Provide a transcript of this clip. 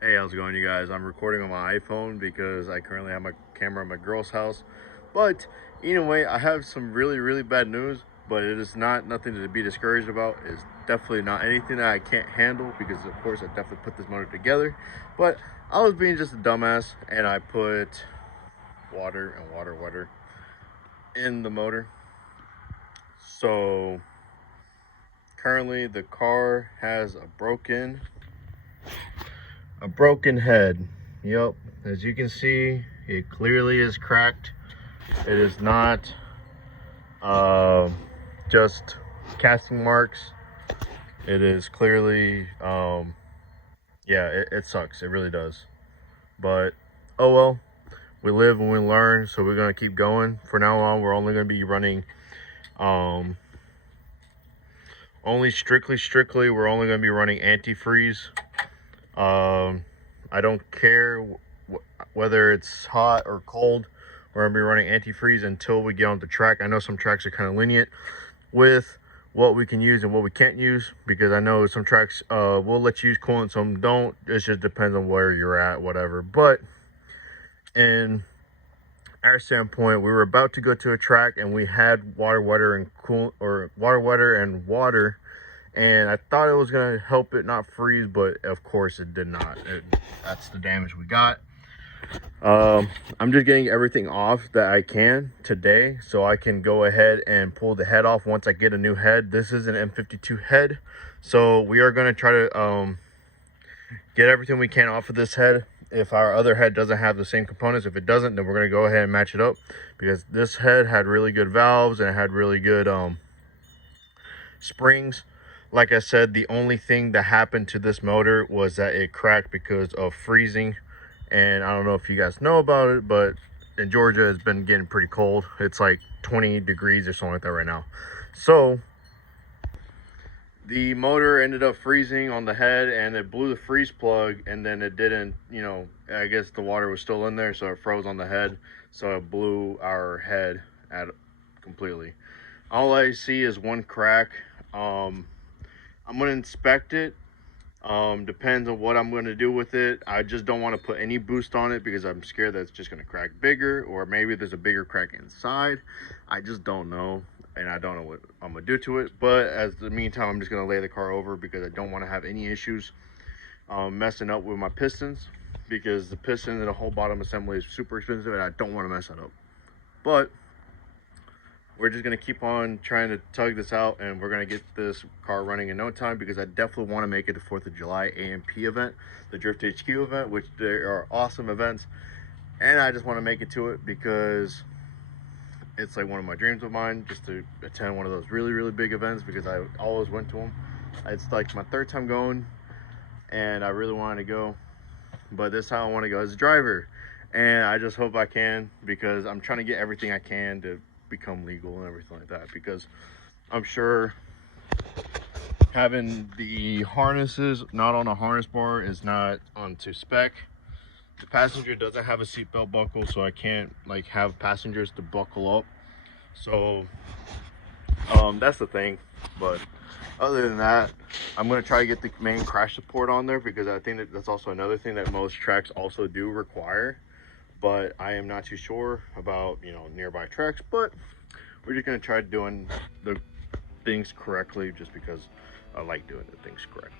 Hey, how's it going, you guys? I'm recording on my iPhone because I currently have my camera at my girl's house. But anyway, I have some really bad news, but it is not nothing to be discouraged about. It's definitely not anything that I can't handle because, of course, I definitely put this motor together. But I was being just a dumbass and I put water and water in the motor. So currently, the car has a broken head. Yep, as you can see, it clearly is cracked. It is not uh, just casting marks. It is clearly yeah, it sucks. It really does. But oh well, we live and we learn, so we're gonna keep going. For now on, we're only gonna be running um only strictly we're only gonna be running antifreeze. I don't care whether it's hot or cold. We're gonna be running antifreeze until we get on the track. I know some tracks are kind of lenient with what we can use and what we can't use, because I know some tracks will let you use coolant, some don't. It just depends on where you're at, whatever. But in our standpoint, we were about to go to a track and we had water and water, and I thought it was gonna help it not freeze, but of course it did not. That's the damage we got. I'm just getting everything off that I can today so I can go ahead and pull the head off once I get a new head. This is an M52 head, so we are going to try to get everything we can off of this head. If our other head doesn't have the same components, if it doesn't, then we're going to go ahead and match it up, because this head had really good valves and it had really good springs. Like I said, the only thing that happened to this motor was that it cracked because of freezing. And I don't know if you guys know about it, but in Georgia it's been getting pretty cold. It's like 20 degrees or something like that right now. So the motor ended up freezing on the head and it blew the freeze plug, and then it didn't, I guess the water was still in there, so it froze on the head, so it blew our head out completely. All I see is one crack. I'm gonna inspect it. Depends on what I'm going to do with it. I just don't want to put any boost on it because I'm scared that it's just going to crack bigger, or maybe there's a bigger crack inside. I just don't know, and I don't know what I'm going to do to it. But as the meantime, I'm just going to lay the car over because I don't want to have any issues messing up with my pistons, because the piston and the whole bottom assembly is super expensive and I don't want to mess that up. But we're just going to keep on trying to tug this out, and we're going to get this car running in no time, because I definitely want to make it the 4th of July AMP event, the Drift HQ event, which they are awesome events. And I just want to make it to it because it's like one of my dreams of mine, just to attend one of those really big events, because I always went to them. It's like my 3rd time going, and I really wanted to go. But this time I want to go as a driver. And I just hope I can, because I'm trying to get everything I can to become legal and everything like that, because I'm sure having the harnesses not on a harness bar is not onto spec. The passenger doesn't have a seatbelt buckle, so I can't like have passengers to buckle up. So that's the thing. But other than that, I'm going to try to get the main crash support on there, because I think that that's also another thing that most tracks also do require. But I am not too sure about, nearby tracks. But we're just going to try doing the things correctly, just because I like doing the things correct.